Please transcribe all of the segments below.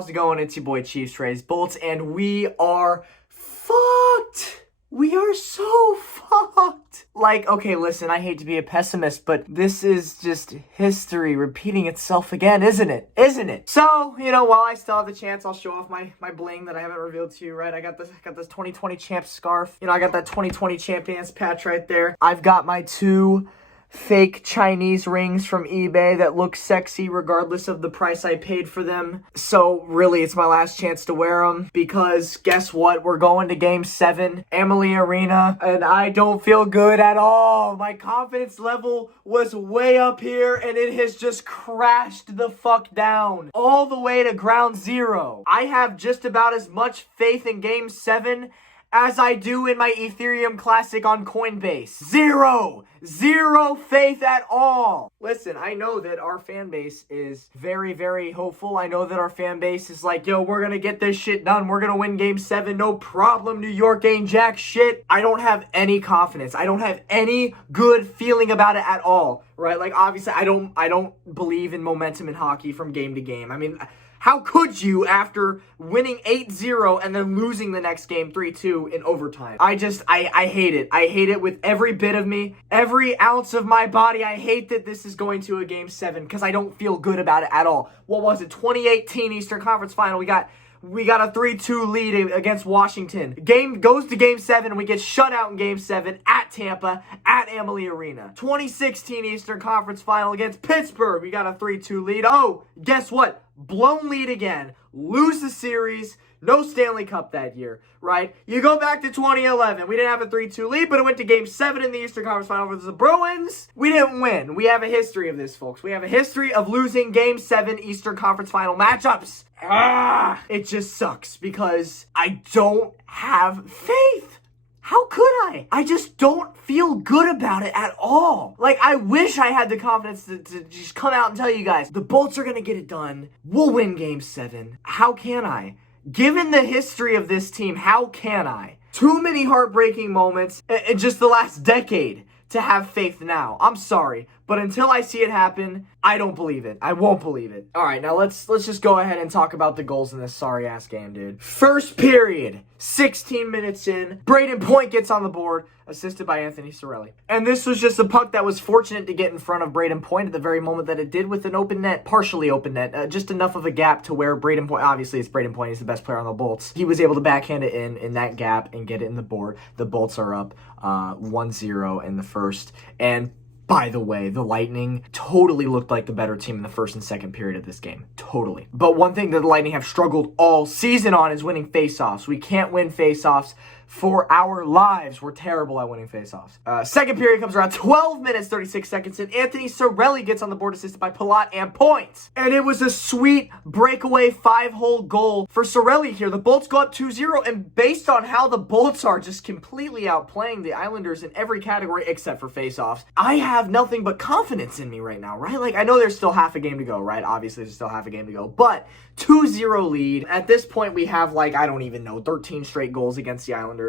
how's it going? It's your boy Chiefs Rays Bolts, and we are fucked. We are so fucked. Like, okay, listen, I hate to be a pessimist, but this is just history repeating itself again, isn't it? Isn't it? So, while I still have the chance, I'll show off my bling that I haven't revealed to you, right? I got this 2020 champ scarf. I got that 2020 champions patch right there. I've got my 2 fake Chinese rings from eBay that look sexy regardless of the price I paid for them. So really, it's my last chance to wear them because guess what? We're going to Game 7, Amalie Arena, and I don't feel good at all. My confidence level was way up here and it has just crashed the fuck down all the way to ground zero. I have just about as much faith in Game 7 as I do in my Ethereum Classic on Coinbase. Zero faith at all. Listen, I know that our fan base is very, very hopeful. I know that our fan base is like, yo, we're gonna get this shit done. We're gonna win Game 7, no problem. New York ain't jack shit. I don't have any confidence. I don't have any good feeling about it at all, right? Like, obviously, I don't believe in momentum in hockey from game to game. I mean, how could you after winning 8-0 and then losing the next game 3-2 in overtime? I hate it. I hate it with every bit of me, every ounce of my body. I hate that this is going to a Game 7 because I don't feel good about it at all. What was it? 2018 Eastern Conference Final. We got a 3-2 lead against Washington. Game goes to Game 7 and we get shut out in Game 7 at Tampa, at Amalie Arena. 2016 Eastern Conference Final against Pittsburgh. We got a 3-2 lead. Oh, guess what? Blown lead again. Lose the series. No Stanley Cup that year, right? You go back to 2011. We didn't have a 3-2 lead, but it went to Game 7 in the Eastern Conference Final versus the Bruins. We didn't win. We have a history of this, folks. We have a history of losing Game 7 Eastern Conference Final matchups. It just sucks because I don't have faith. How could I? I just don't feel good about it at all. Like, I wish I had the confidence to just come out and tell you guys, the Bolts are going to get it done. We'll win Game 7. How can I? Given the history of this team, how can I? Too many heartbreaking moments in just the last decade to have faith now. I'm sorry, but until I see it happen, I don't believe it. I won't believe it. All right, now let's just go ahead and talk about the goals in this sorry-ass game, dude. First period, 16 minutes in, Braden Point gets on the board, assisted by Anthony Cirelli. And this was just a puck that was fortunate to get in front of Braden Point at the very moment that it did with an open net, partially open net, just enough of a gap to where Braden Point, obviously it's Braden Point, he's the best player on the Bolts. He was able to backhand it in that gap and get it in the board. The Bolts are up 1-0 in the first, and by the way, the Lightning totally looked like the better team in the first and second period of this game. Totally. But one thing that the Lightning have struggled all season on is winning faceoffs. We can't win faceoffs for our lives. We're terrible at winning faceoffs. Second period comes around 12 minutes, 36 seconds, and Anthony Cirelli gets on the board assisted by Palat and Points. And it was a sweet breakaway 5-hole goal for Cirelli here. The Bolts go up 2-0, and based on how the Bolts are just completely outplaying the Islanders in every category except for faceoffs, I have nothing but confidence in me right now, right? Like, I know there's still half a game to go, right? Obviously, there's still half a game to go, but 2-0 lead. At this point, we have, like, I don't even know, 13 straight goals against the Islanders.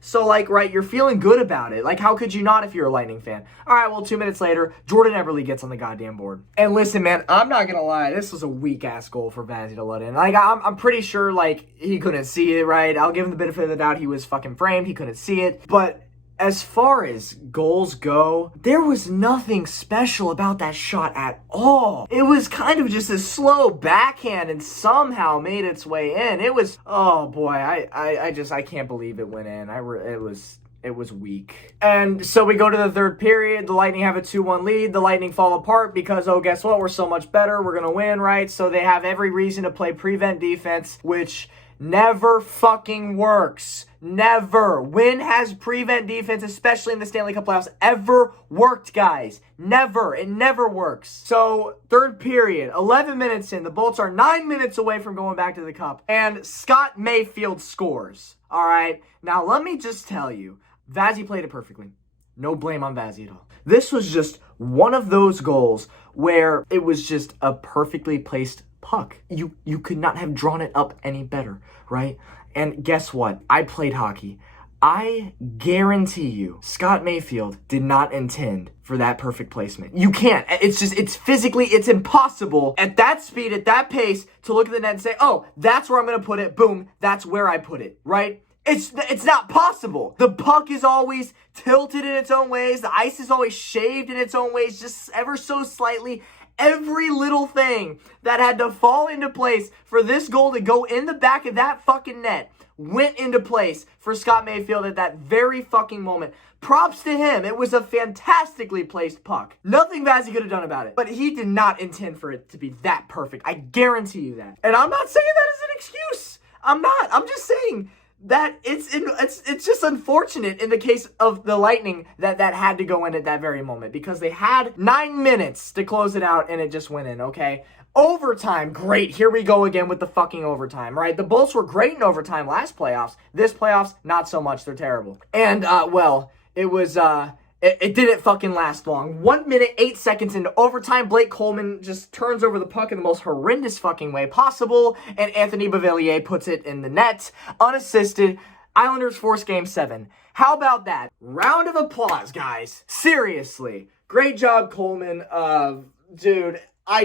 So, like, right, you're feeling good about it. Like, how could you not if you're a Lightning fan? All right, well, 2 minutes later, Jordan Eberle gets on the goddamn board. And listen, man, I'm not going to lie. This was a weak-ass goal for Vazzy to let in. Like, I'm pretty sure, like, he couldn't see it, right? I'll give him the benefit of the doubt. He was fucking framed. He couldn't see it. But as far as goals go, there was nothing special about that shot at all. It was kind of just a slow backhand and somehow made its way in. It was, oh boy, I can't believe it went in. It was weak. And so we go to the third period. The Lightning have a 2-1 lead. The Lightning fall apart because, oh, guess what? We're so much better. We're going to win, right? So they have every reason to play prevent defense, which never fucking works. Never. When has prevent defense, especially in the Stanley Cup playoffs, ever worked, guys? Never. It never works. So, third period, 11 minutes in. The Bolts are 9 minutes away from going back to the Cup. And Scott Mayfield scores. All right? Now, let me just tell you, Vazzy played it perfectly. No blame on Vazzy at all. This was just one of those goals where it was just a perfectly placed puck. You could not have drawn it up any better, right? And guess what? I played hockey. I guarantee you, Scott Mayfield did not intend for that perfect placement. You can't. It's impossible at that speed, at that pace, to look at the net and say, oh, that's where I'm going to put it. Boom, that's where I put it, right? It's not possible. The puck is always tilted in its own ways. The ice is always shaved in its own ways, just ever so slightly. Every little thing that had to fall into place for this goal to go in the back of that fucking net went into place for Scott Mayfield at that very fucking moment. Props to him. It was a fantastically placed puck. Nothing Vazzy could have done about it. But he did not intend for it to be that perfect. I guarantee you that. And I'm not saying that as an excuse. I'm not. I'm just saying that it's just unfortunate in the case of the Lightning that had to go in at that very moment, because they had 9 minutes to close it out and it just went in, okay? Overtime, great. Here we go again with the fucking overtime, right? The Bolts were great in overtime last playoffs. This playoffs, not so much. They're terrible. And, it was, it didn't fucking last long. 1 minute, 8 seconds into overtime, Blake Coleman just turns over the puck in the most horrendous fucking way possible, and Anthony Beauvillier puts it in the net, unassisted. Islanders force Game 7. How about that? Round of applause, guys. Seriously. Great job, Coleman. Dude, I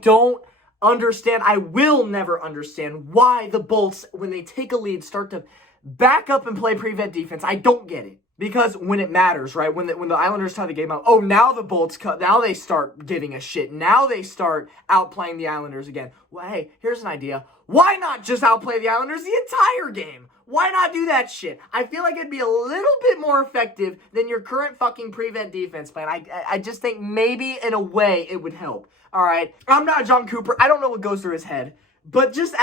don't understand. I will never understand why the Bolts, when they take a lead, start to back up and play prevent defense. I don't get it. Because when it matters, right? When the Islanders tie the game out, oh, now the Bolts cut. Now they start giving a shit. Now they start outplaying the Islanders again. Well, hey, here's an idea. Why not just outplay the Islanders the entire game? Why not do that shit? I feel like it'd be a little bit more effective than your current fucking prevent defense plan. I just think maybe in a way it would help. All right, I'm not John Cooper. I don't know what goes through his head. But just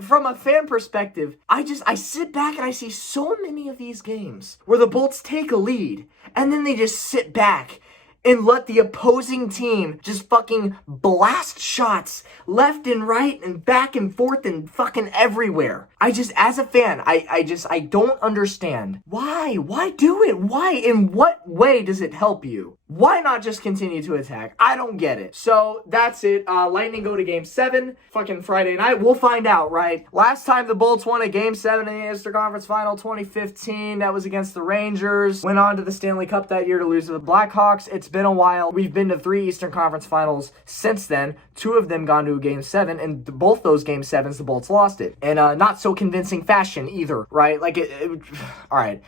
from a fan perspective, I sit back and I see so many of these games where the Bolts take a lead and then they just sit back and let the opposing team just fucking blast shots left and right and back and forth and fucking everywhere. As a fan, I don't understand. Why? Why do it? Why? In what way does it help you? Why not just continue to attack? I don't get it. So, that's it. Lightning go to Game 7. Fucking Friday night. We'll find out, right? Last time the Bolts won a Game 7 in the Eastern Conference Final, 2015. That was against the Rangers. Went on to the Stanley Cup that year to lose to the Blackhawks. It's been a while. We've been to 3 Eastern Conference Finals since then. 2 of them gone to a Game 7. And both those Game 7s, the Bolts lost it. And not so convincing fashion either, right? Like, all right.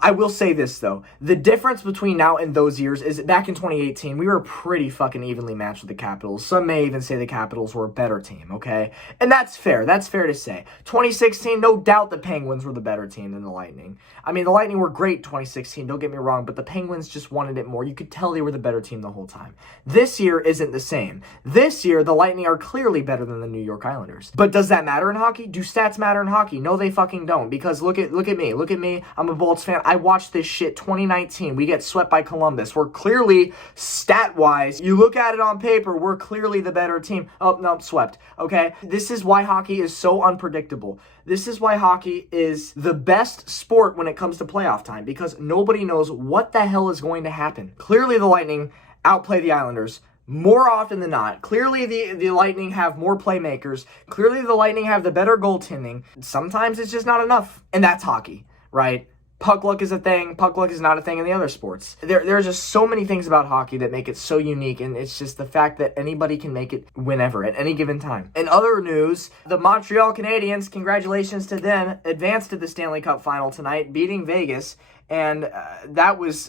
I will say this, though. The difference between now and those years is back in 2018, we were pretty fucking evenly matched with the Capitals. Some may even say the Capitals were a better team, okay? And that's fair. That's fair to say. 2016, no doubt the Penguins were the better team than the Lightning. I mean, the Lightning were great 2016, don't get me wrong, but the Penguins just wanted it more. You could tell they were the better team the whole time. This year isn't the same. This year, the Lightning are clearly better than the New York Islanders. But does that matter in hockey? Do stats matter in hockey? No, they fucking don't. Because look at me. Look at me. I'm a Bolts fan. I watched this shit 2019. We get swept by Columbus. We're clearly, stat-wise, you look at it on paper, we're clearly the better team. Oh, no, swept. Okay? This is why hockey is so unpredictable. This is why hockey is the best sport when it comes to playoff time, because nobody knows what the hell is going to happen. Clearly, the Lightning outplay the Islanders more often than not. Clearly, the Lightning have more playmakers. Clearly, the Lightning have the better goaltending. Sometimes it's just not enough. And that's hockey, right? Puck luck is a thing. Puck luck is not a thing in the other sports. There are just so many things about hockey that make it so unique, and it's just the fact that anybody can make it whenever, at any given time. In other news, the Montreal Canadiens, congratulations to them, advanced to the Stanley Cup Final tonight, beating Vegas, and that was...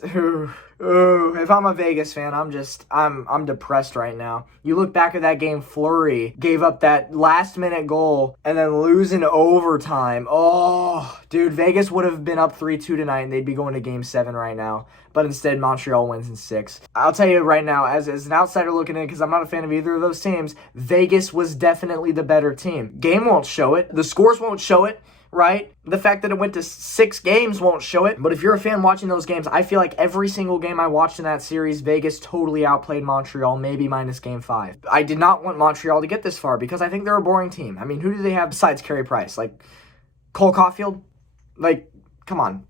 if I'm a Vegas fan, I'm depressed right now. You look back at that game, Fleury gave up that last-minute goal and then lose in overtime. Oh, dude, Vegas would have been up 3-2 tonight, and they'd be going to Game 7 right now. But instead, Montreal wins in 6. I'll tell you right now, as an outsider looking in, because I'm not a fan of either of those teams, Vegas was definitely the better team. Game won't show it. The scores won't show it. Right? The fact that it went to 6 games won't show it. But if you're a fan watching those games, I feel like every single game I watched in that series, Vegas totally outplayed Montreal, maybe minus Game 5. I did not want Montreal to get this far because I think they're a boring team. I mean, who do they have besides Carey Price? Like, Cole Caulfield? Like, come on.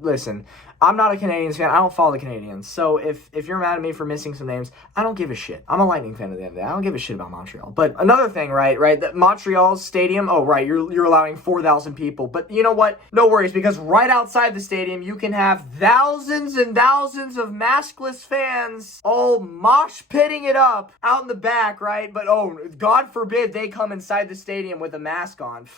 Listen, I'm not a Canadiens fan. I don't follow the Canadiens. So if you're mad at me for missing some names, I don't give a shit. I'm a Lightning fan at the end of the day. I don't give a shit about Montreal. But another thing, right, that Montreal's stadium, oh, right, you're allowing 4,000 people. But you know what? No worries, because right outside the stadium, you can have thousands and thousands of maskless fans all mosh pitting it up out in the back, right? But oh, God forbid they come inside the stadium with a mask on.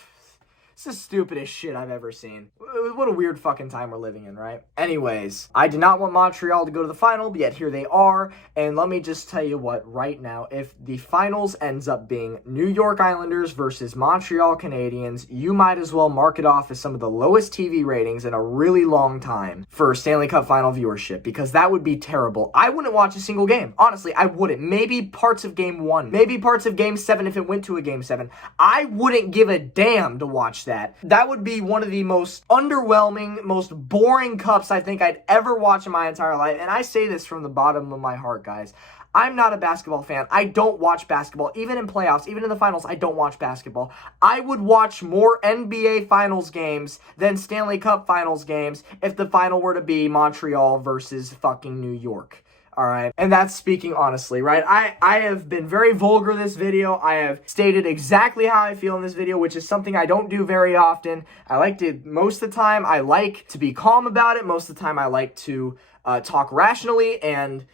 It's the stupidest shit I've ever seen. What a weird fucking time we're living in, right? Anyways, I did not want Montreal to go to the final, but yet here they are. And let me just tell you what, right now, if the finals ends up being New York Islanders versus Montreal Canadiens, you might as well mark it off as some of the lowest TV ratings in a really long time for Stanley Cup final viewership, because that would be terrible. I wouldn't watch a single game. Honestly, I wouldn't. Maybe parts of game 1. Maybe parts of game 7 if it went to a game 7. I wouldn't give a damn to watch that. That would be one of the most underwhelming, most boring cups I think I'd ever watch in my entire life. And I say this from the bottom of my heart, guys. I'm not a basketball fan. I don't watch basketball. Even in playoffs, even in the finals, I don't watch basketball. I would watch more NBA finals games than Stanley Cup finals games if the final were to be Montreal versus fucking New York. All right, and that's speaking honestly, right? I have been very vulgar this video. I have stated exactly how I feel in this video, which is something I don't do very often. I like to, most of the time, I like to be calm about it. Most of the time, I like to talk rationally and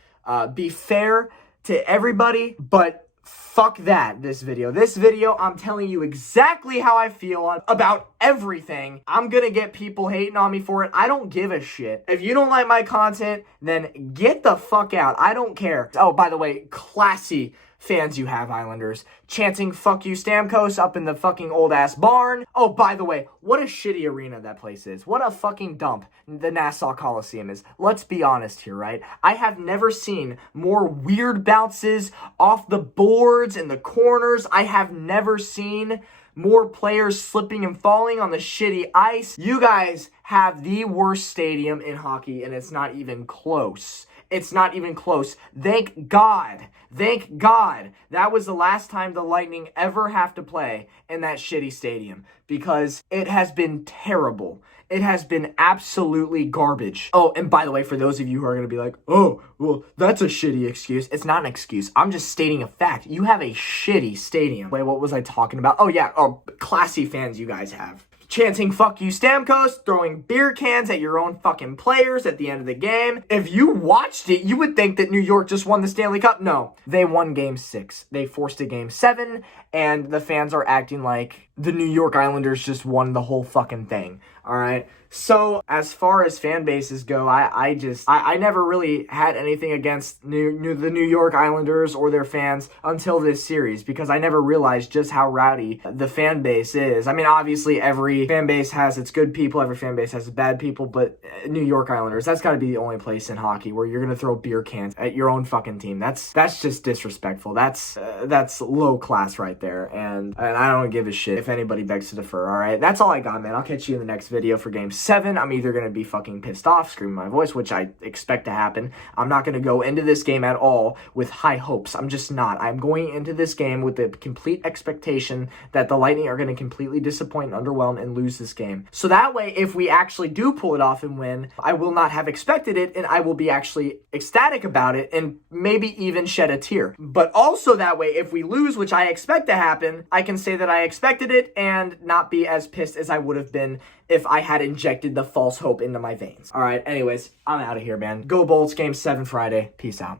be fair to everybody, but fuck that, this video. This video, I'm telling you exactly how I feel about everything. I'm gonna get people hating on me for it. I don't give a shit. If you don't like my content, then get the fuck out. I don't care. Oh, by the way, classy fans you have, Islanders. Chanting "fuck you Stamkos" up in the fucking old-ass barn. Oh, by the way, what a shitty arena that place is. What a fucking dump the Nassau Coliseum is. Let's be honest here, right? I have never seen more weird bounces off the boards in the corners. I have never seen more players slipping and falling on the shitty ice. You guys have the worst stadium in hockey, and it's not even close. It's not even close. Thank God. Thank God. That was the last time the Lightning ever have to play in that shitty stadium, because it has been terrible. It has been absolutely garbage. Oh, and by the way, for those of you who are going to be like, oh, well, that's a shitty excuse. It's not an excuse. I'm just stating a fact. You have a shitty stadium. Wait, what was I talking about? Oh, yeah. Oh, classy fans you guys have. Chanting "fuck you Stamkos," throwing beer cans at your own fucking players at the end of the game. If you watched it, you would think that New York just won the Stanley Cup. No, they won game 6. They forced a game 7, and the fans are acting like the New York Islanders just won the whole fucking thing. All right. So as far as fan bases go, I never really had anything against the New York Islanders or their fans until this series, because I never realized just how rowdy the fan base is. I mean, obviously every fan base has its good people, every fan base has its bad people, but New York Islanders, that's got to be the only place in hockey where you're going to throw beer cans at your own fucking team. That's just disrespectful. That's low class right there, and I don't give a shit if anybody begs to differ. All right, that's all I got, man. I'll catch you in the next video for Game 7. I'm either going to be fucking pissed off, screaming my voice, which I expect to happen. I'm not going to go into this game at all with high hopes. I'm just not. I'm going into this game with the complete expectation that the Lightning are going to completely disappoint and underwhelm and lose this game. So that way, if we actually do pull it off and win, I will not have expected it, and I will be actually ecstatic about it and maybe even shed a tear. But also that way, if we lose, which I expect to happen, I can say that I expected it and not be as pissed as I would have been if I had injected the false hope into my veins. All right, anyways, I'm out of here, man. Go Bolts, Game 7 Friday. Peace out.